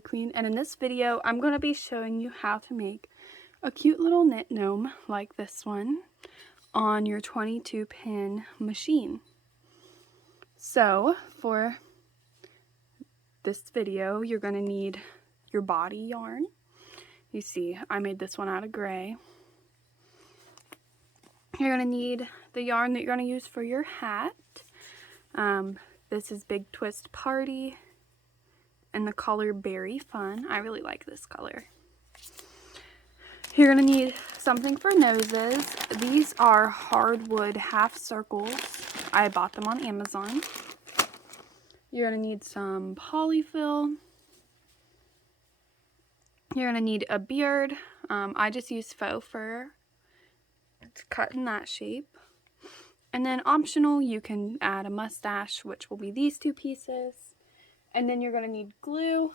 Queen, and in this video I'm going to be showing you how to make a cute little knit gnome like this one on your 22-pin machine. So for this video you're going to need your body yarn. You see I made this one out of gray. You're going to need the yarn that you're going to use for your hat. This is Big Twist Party and the color Berry Fun. I really like this color. You're going to need something for noses. These are hardwood half circles. I bought them on Amazon. You're going to need some polyfill. You're going to need a beard. I just use faux fur. It's cut in that shape. And then optional, you can add a mustache, which will be these two pieces. And then you're going to need glue.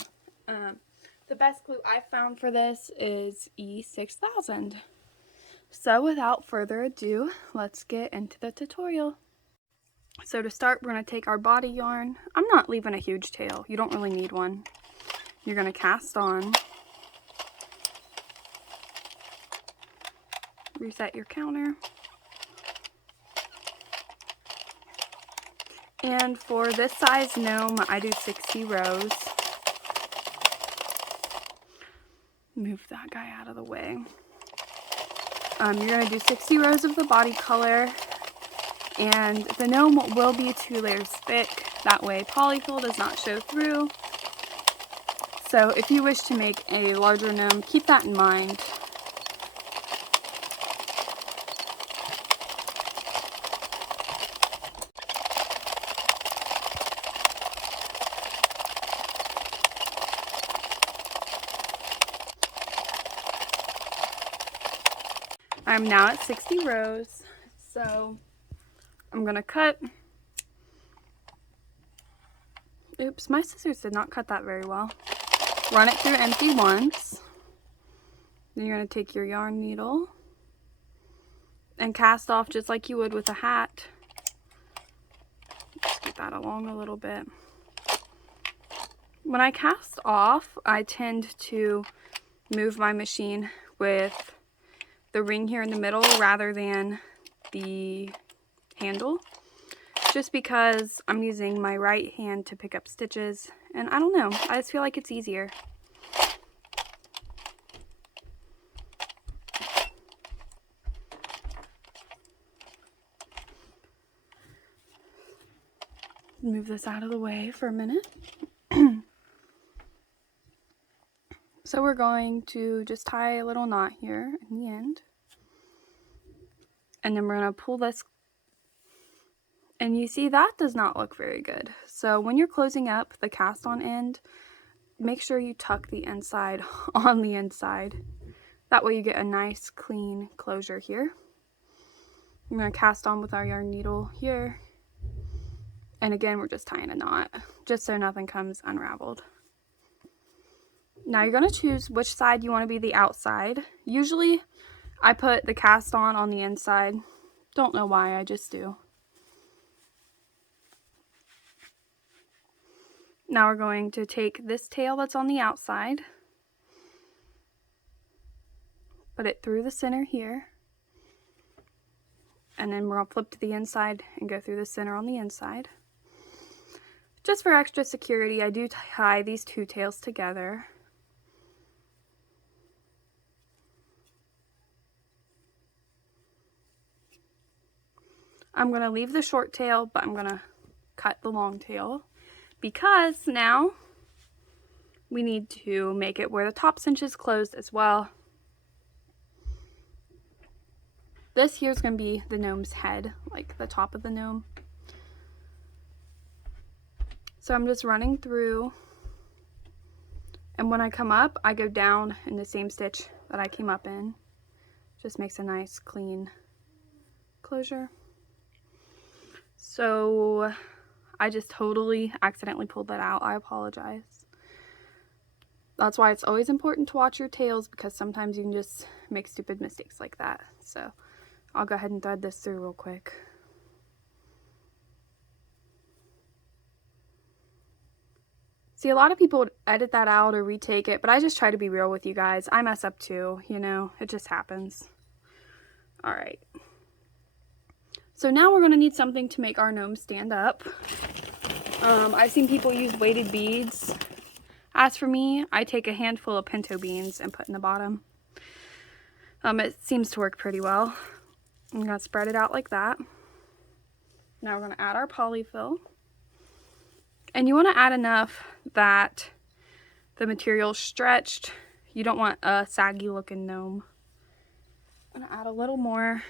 The best glue I found for this is E6000. So without further ado, let's get into the tutorial. So to start, we're going to take our body yarn. I'm not leaving a huge tail. You don't really need one. You're going to cast on. Reset your counter. And for this size gnome, I do 60 rows. Move that guy out of the way. You're going to do 60 rows of the body color. And the gnome will be 2 layers thick. That way polyfill does not show through. So if you wish to make a larger gnome, keep that in mind. I'm now at 60 rows, so I'm going to cut. Oops, my scissors did not cut that very well. Run it through empty once. Then you're going to take your yarn needle and cast off just like you would with a hat. Just get that along a little bit. When I cast off, I tend to move my machine with the ring here in the middle rather than the handle, just because I'm using my right hand to pick up stitches, and I don't know, I just feel like it's easier. Move this out of the way for a minute. So we're going to just tie a little knot here in the end. And then we're going to pull this. And you see that does not look very good. So when you're closing up the cast on end, make sure you tuck the inside on the inside. That way you get a nice clean closure here. I'm going to cast on with our yarn needle here. And again, we're just tying a knot, just so nothing comes unraveled. Now you're going to choose which side you want to be the outside. Usually I put the cast on the inside. Don't know why, I just do. Now we're going to take this tail that's on the outside, put it through the center here, and then we're going to flip to the inside and go through the center on the inside. Just for extra security, I do tie these two tails together. I'm going to leave the short tail, but I'm going to cut the long tail because now we need to make it where the top cinch is closed as well. This here is going to be the gnome's head, like the top of the gnome. So I'm just running through, and when I come up, I go down in the same stitch that I came up in. Just makes a nice clean closure. So I just totally accidentally pulled that out. I apologize. That's why it's always important to watch your tails, because sometimes you can just make stupid mistakes like that. So I'll go ahead and thread this through real quick. See, a lot of people would edit that out or retake it, but I just try to be real with you guys. I mess up too, you know, it just happens. All right. So now we're going to need something to make our gnome stand up. I've seen people use weighted beads. As for me, I take a handful of pinto beans and put in the bottom. It seems to work pretty well. I'm going to spread it out like that. Now we're going to add our polyfill. And you want to add enough that the material's stretched. You don't want a saggy looking gnome. I'm going to add a little more.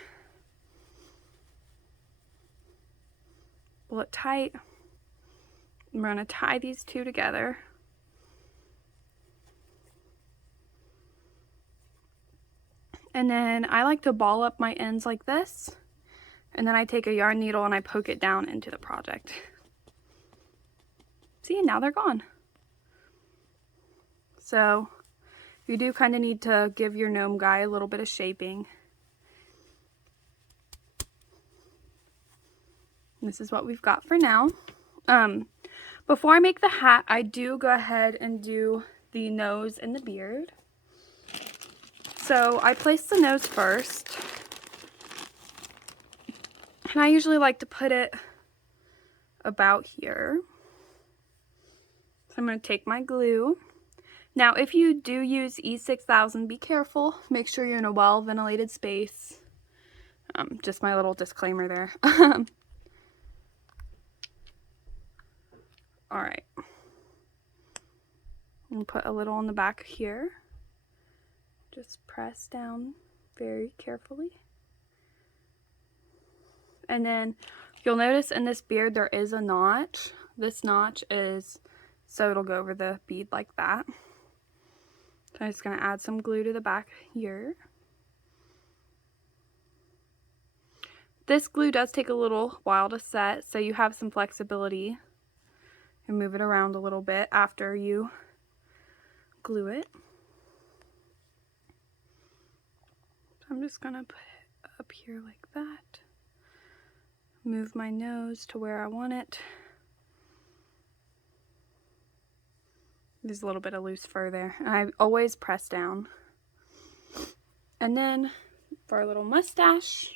Pull it tight. We're going to tie these two together. And then I like to ball up my ends like this. And then I take a yarn needle and I poke it down into the project. See, now they're gone. So you do kind of need to give your gnome guy a little bit of shaping. This is what we've got for now. Before I make the hat, I do go ahead and do the nose and the beard. So I place the nose first. And I usually like to put it about here. So I'm going to take my glue. Now, if you do use E6000, be careful. Make sure you're in a well-ventilated space. Just my little disclaimer there. All right. And put a little on the back here. Just press down very carefully. And then you'll notice in this beard there is a notch. This notch is so it'll go over the bead like that. So I'm just going to add some glue to the back here. This glue does take a little while to set, so you have some flexibility and move it around a little bit after you glue it. So I'm just going to put it up here like that. Move my nose to where I want it. There's a little bit of loose fur there. And I always press down. And then for our little mustache,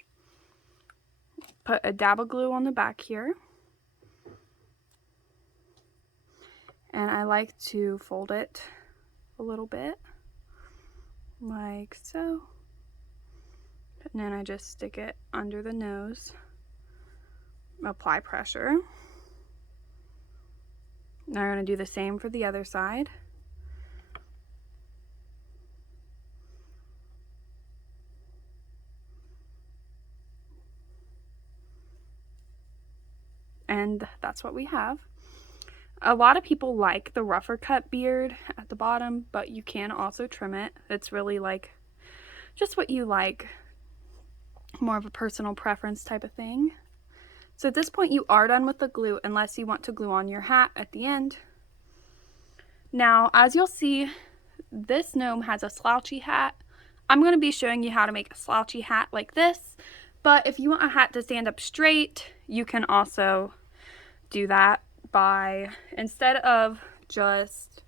put a dab of glue on the back here. And I like to fold it a little bit, like so. And then I just stick it under the nose. Apply pressure. Now we're going to do the same for the other side. And that's what we have. A lot of people like the rougher cut beard at the bottom, but you can also trim it. It's really like just what you like. More of a personal preference type of thing. So at this point you are done with the glue unless you want to glue on your hat at the end. Now, as you'll see, this gnome has a slouchy hat. I'm going to be showing you how to make a slouchy hat like this, but if you want a hat to stand up straight, you can also do that by, instead of just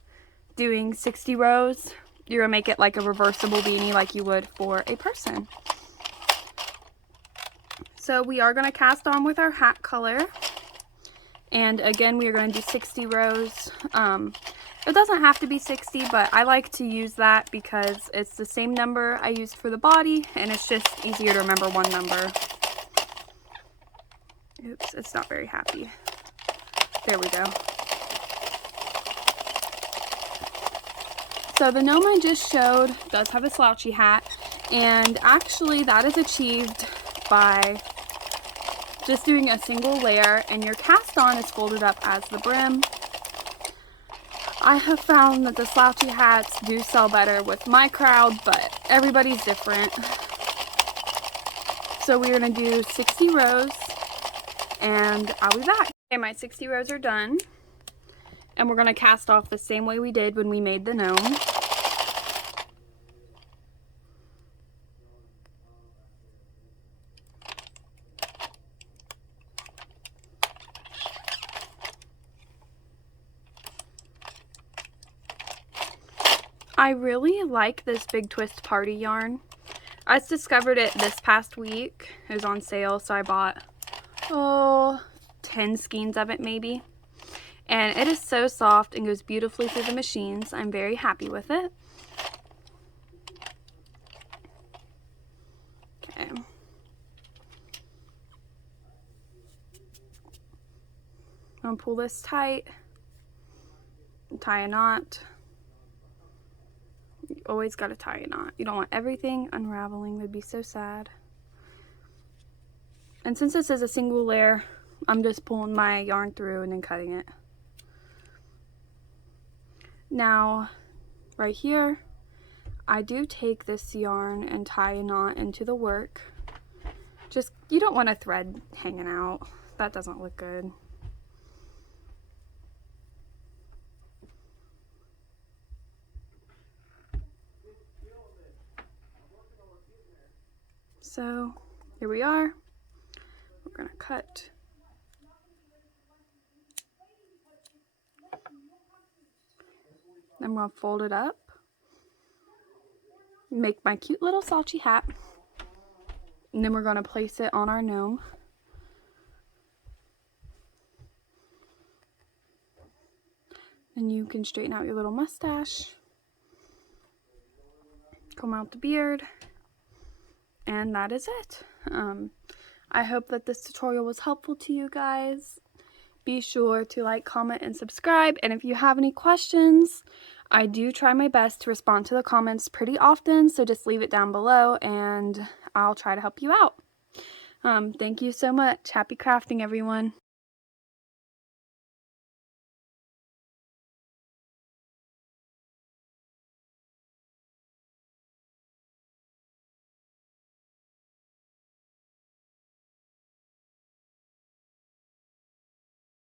doing 60 rows, you're going to make it like a reversible beanie like you would for a person. So we are going to cast on with our hat color, and again we are going to do 60 rows. It doesn't have to be 60, but I like to use that because it's the same number I used for the body, and it's just easier to remember one number. Oops, it's not very happy. There we go. So the gnome I just showed does have a slouchy hat, and actually that is achieved by just doing a single layer, and your cast on is folded up as the brim. I have found that the slouchy hats do sell better with my crowd, but everybody's different. So we're going to do 60 rows, and I'll be back. Okay, my 60 rows are done, and we're going to cast off the same way we did when we made the gnome. I really like this Big Twist Party yarn. I just discovered it this past week. It was on sale, so I bought, 10 skeins of it maybe. And it is so soft and goes beautifully through the machines. I'm very happy with it. Okay. I'm gonna pull this tight, tie a knot. You always gotta tie a knot. You don't want everything unraveling. That'd be so sad. And since this is a single layer, I'm just pulling my yarn through and then cutting it. Now, right here, I do take this yarn and tie a knot into the work. Just, you don't want a thread hanging out. That doesn't look good. So, here we are. We're gonna cut. Then I'm gonna fold it up. Make my cute little slouchy hat. And then we're gonna place it on our gnome. And you can straighten out your little mustache. Comb out the beard. And that is it. I hope that this tutorial was helpful to you guys. Be sure to like, comment, and subscribe. And if you have any questions, I do try my best to respond to the comments pretty often. So just leave it down below and I'll try to help you out. Thank you so much. Happy crafting, everyone.